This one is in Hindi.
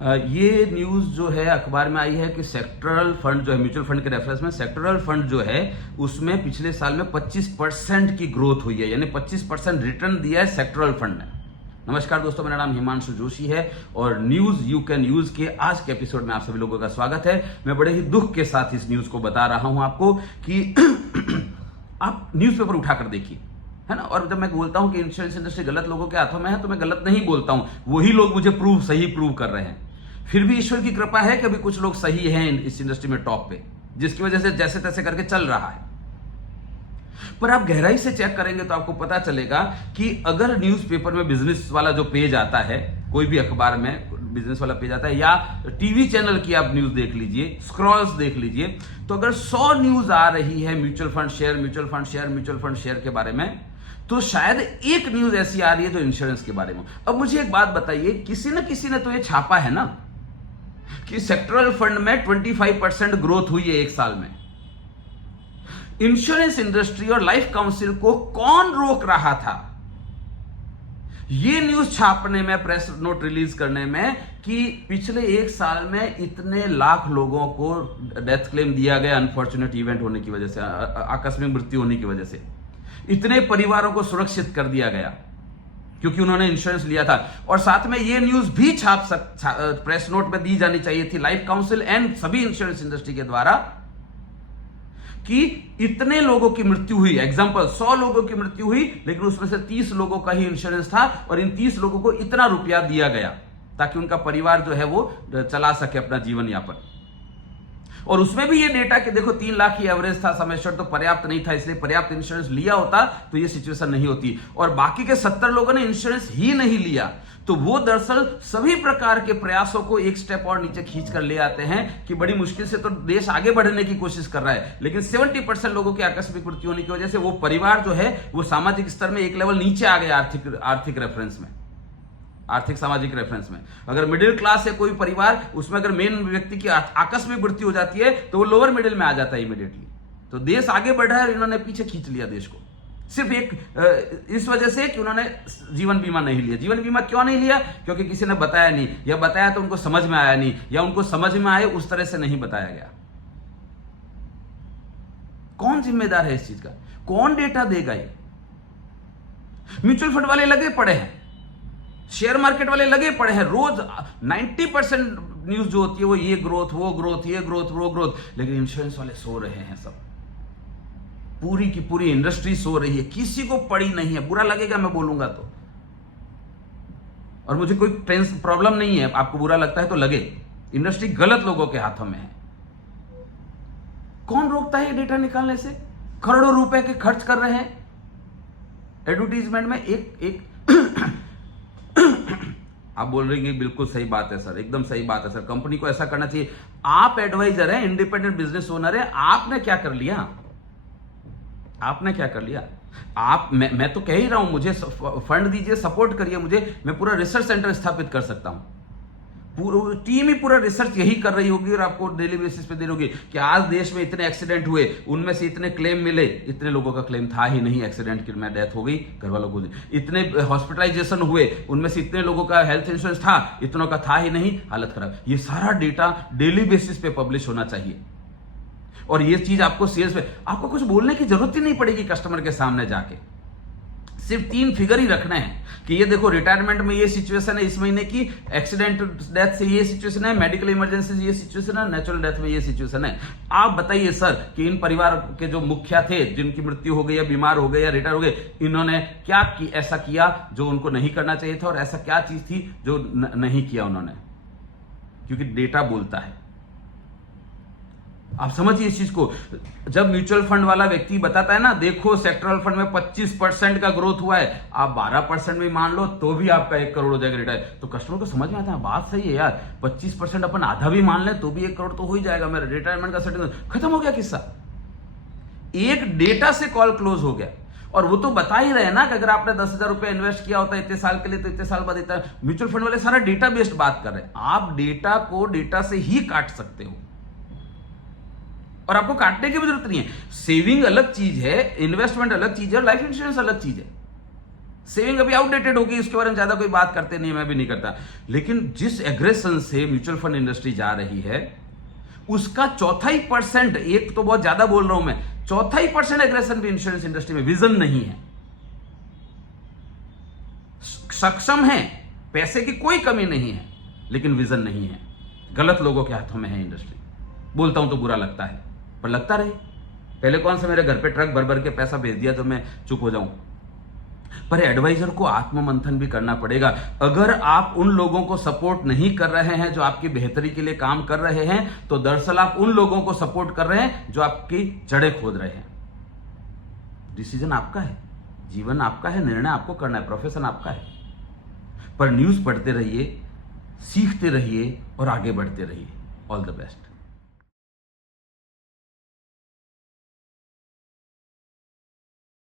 ये न्यूज़ जो है अखबार में आई है कि सेक्टरल फंड जो है, म्यूचुअल फंड के रेफरेंस में सेक्टरल फंड जो है उसमें पिछले साल में 25% की ग्रोथ हुई है, यानी 25% रिटर्न दिया है सेक्टरल फंड ने। नमस्कार दोस्तों, मेरा नाम हिमांशु जोशी है और न्यूज़ यू कैन यूज के आज के एपिसोड में आप सभी लोगों का स्वागत है। मैं बड़े ही दुख के साथ इस न्यूज़ को बता रहा हूं आपको कि आप न्यूज़पेपर उठाकर देखिए, है ना। और जब मैं बोलता हूं कि इंश्योरेंस इंडस्ट्री गलत लोगों के हाथों में है तो मैं गलत नहीं बोलता हूं, वही लोग मुझे सही प्रूव कर रहे हैं। फिर भी ईश्वर की कृपा है कि अभी कुछ लोग सही हैं इस इंडस्ट्री में टॉप पे, जिसकी वजह से जैसे तैसे करके चल रहा है। पर आप गहराई से चेक करेंगे तो आपको पता चलेगा कि अगर न्यूज़पेपर में बिजनेस वाला जो पेज आता है, कोई भी अखबार में बिजनेस वाला पेज आता है, या टीवी चैनल की आप न्यूज देख लीजिए, स्क्रॉल्स देख लीजिए, तो अगर 100 न्यूज आ रही है mutual fund share, mutual fund share, mutual fund share के बारे में, तो शायद एक न्यूज ऐसी आ रही है जो इंश्योरेंस के बारे में। अब मुझे एक बात बताइए, किसी ने तो ये छापा है ना कि सेक्टरल फंड में 25% ग्रोथ हुई है एक साल में। इंश्योरेंस इंडस्ट्री और लाइफ काउंसिल को कौन रोक रहा था ये न्यूज छापने में, प्रेस नोट रिलीज करने में, कि पिछले एक साल में इतने लाख लोगों को डेथ क्लेम दिया गया अनफॉर्चुनेट इवेंट होने की वजह से, आकस्मिक मृत्यु होने की वजह से, इतने परिवारों को सुरक्षित कर दिया गया क्योंकि उन्होंने इंश्योरेंस लिया था। और साथ में ये न्यूज भी प्रेस नोट में दी जानी चाहिए थी लाइफ काउंसिल एंड सभी इंश्योरेंस इंडस्ट्री के द्वारा कि इतने लोगों की मृत्यु हुई। एग्जांपल, 100 लोगों की मृत्यु हुई, लेकिन उसमें से 30 लोगों का ही इंश्योरेंस था और इन 30 लोगों को इतना रुपया दिया गया ताकि उनका परिवार जो है वो चला सके अपना जीवन यापन। और उसमें भी ये डेटा कि देखो 3 लाख ही एवरेज था समेशर, तो पर्याप्त नहीं था, इसलिए पर्याप्त इंश्योरेंस लिया होता तो ये सिचुएशन नहीं होती। और बाकी के 70 लोगों ने इंश्योरेंस ही नहीं लिया, तो वो दरअसल सभी प्रकार के प्रयासों को एक स्टेप और नीचे खींच कर ले आते हैं कि बड़ी मुश्किल से तो देश आगे बढ़ने की कोशिश कर रहा है, लेकिन 70% लोगों की आकस्मिक मृत्यु होने की वजह से वो परिवार जो है वो सामाजिक स्तर में एक लेवल नीचे आ गया, आर्थिक रेफरेंस में, आर्थिक सामाजिक रेफरेंस में। अगर मिडिल क्लास है कोई परिवार, उसमें अगर मेन व्यक्ति की आकस्मिक मृत्यु हो जाती है तो वो लोअर मिडिल में आ जाता है इमीडिएटली। तो देश आगे बढ़ रहा है और इन्होंने पीछे खींच लिया देश को, सिर्फ एक इस वजह से कि उन्होंने जीवन बीमा नहीं लिया। जीवन बीमा क्यों नहीं लिया? क्योंकि किसी ने बताया नहीं, या बताया तो उनको समझ में आया नहीं, या उनको समझ में आए उस तरह से नहीं बताया गया। कौन जिम्मेदार है इस चीज का? कौन डेटा देगा ये? म्यूचुअल फंड वाले लगे पड़े हैं, शेयर मार्केट वाले लगे पड़े हैं, रोज 90% न्यूज जो होती है वो ये ग्रोथ, वो ग्रोथ, ये ग्रोथ, वो ग्रोथ, लेकिन इंश्योरेंस वाले सो रहे हैं। सब पूरी की पूरी इंडस्ट्री सो रही है, किसी को पड़ी नहीं है। बुरा लगेगा मैं बोलूंगा तो, और मुझे कोई प्रॉब्लम नहीं है, आपको बुरा लगता है तो लगे। इंडस्ट्री गलत लोगों के हाथों में है। कौन रोकता है ये डेटा निकालने से? करोड़ों रुपए के खर्च कर रहे हैं एडवर्टीजमेंट में। एक आप बोल रहे हैं बिल्कुल सही बात है सर, एकदम सही बात है सर, कंपनी को ऐसा करना चाहिए। आप एडवाइजर हैं, इंडिपेंडेंट बिजनेस ओनर है, आपने क्या कर लिया? आपने क्या कर लिया? मैं तो कह ही रहा हूं, मुझे फंड दीजिए, सपोर्ट करिए मुझे, मैं पूरा रिसर्च सेंटर स्थापित कर सकता हूं। पूरी टीम ही पूरा रिसर्च यही कर रही होगी और आपको डेली बेसिस पे दे रही होगी कि आज देश में इतने एक्सीडेंट हुए, उनमें से इतने क्लेम मिले। इतने लोगों का क्लेम था ही नहीं, एक्सीडेंट की में डेथ हो गई, घर वालों को। इतने हॉस्पिटलाइजेशन हुए, उनमें से इतने लोगों का हेल्थ इंश्योरेंस था, इतनों का था ही नहीं, हालत खराब। ये सारा डेटा डेली बेसिस पे पब्लिश होना चाहिए। और ये चीज आपको सेल्स पे, आपको कुछ बोलने की जरूरत ही नहीं पड़ेगी कस्टमर के सामने जाके। सिर्फ 3 फिगर ही रखने हैं कि ये देखो रिटायरमेंट में ये सिचुएशन है इस महीने की, एक्सीडेंट डेथ से ये सिचुएशन है, मेडिकल इमरजेंसी से ये सिचुएशन है, नेचुरल डेथ में ये सिचुएशन है। आप बताइए सर कि इन परिवार के जो मुखिया थे, जिनकी मृत्यु हो गई या बीमार हो गए या रिटायर हो गए, इन्होंने क्या ऐसा किया जो उनको नहीं करना चाहिए था, और ऐसा क्या चीज थी जो नहीं किया उन्होंने? क्योंकि डेटा बोलता है। आप समझिए इस चीज को। जब म्यूचुअल फंड वाला व्यक्ति बताता है ना, देखो सेक्टरल फंड में 25% का ग्रोथ हुआ है, आप 12% में मान लो तो भी आपका 1 करोड़ हो जाएगा रिटायर, तो कस्टमर को समझ में आता है बात सही है यार, 25% अपन आधा भी मान ले तो भी 1 करोड़ तो हो ही जाएगा, मेरा रिटायरमेंट का सर्टिफिकेट खत्म हो गया किस्सा। एक डेटा से कॉल क्लोज हो गया। और वो तो बता ही रहे ना कि अगर आपने 10,000 रुपए इन्वेस्ट किया होता है इतने साल के लिए, तो इतने साल बाद इतना। म्यूचुअल फंड वाले सारा डेटा बेस्ड बात कर रहे हैं। आप डेटा को डेटा से ही काट सकते हो और आपको काटने की भी जरूरत नहीं है। सेविंग अलग चीज है, इन्वेस्टमेंट अलग चीज है, और लाइफ इंश्योरेंस अलग चीज है। सेविंग अभी आउटडेटेड होगी, इसके बारे में ज्यादा कोई बात करते नहीं, मैं भी नहीं करता। लेकिन जिस एग्रेशन से म्यूचुअल फंड इंडस्ट्री जा रही है, उसका 4.25%, एक तो बहुत ज्यादा बोल रहा हूं मैं, 4.25% एग्रेशन भी इंश्योरेंस इंडस्ट्री में विजन नहीं है। सक्षम है, पैसे की कोई कमी नहीं है, लेकिन विजन नहीं है। गलत लोगों के हाथों में है इंडस्ट्री। बोलता हूं तो बुरा लगता है, पर लगता रहे। पहले कौन सा मेरे घर पे ट्रक भर भर के पैसा भेज दिया तो मैं चुप हो जाऊं? पर एडवाइजर को आत्ममंथन भी करना पड़ेगा। अगर आप उन लोगों को सपोर्ट नहीं कर रहे हैं जो आपकी बेहतरी के लिए काम कर रहे हैं, तो दरअसल आप उन लोगों को सपोर्ट कर रहे हैं जो आपकी जड़ें खोद रहे हैं। डिसीजन आपका है, जीवन आपका है, निर्णय आपको करना है, प्रोफेशन आपका है। पर न्यूज पढ़ते रहिए, सीखते रहिए और आगे बढ़ते रहिए। All the best.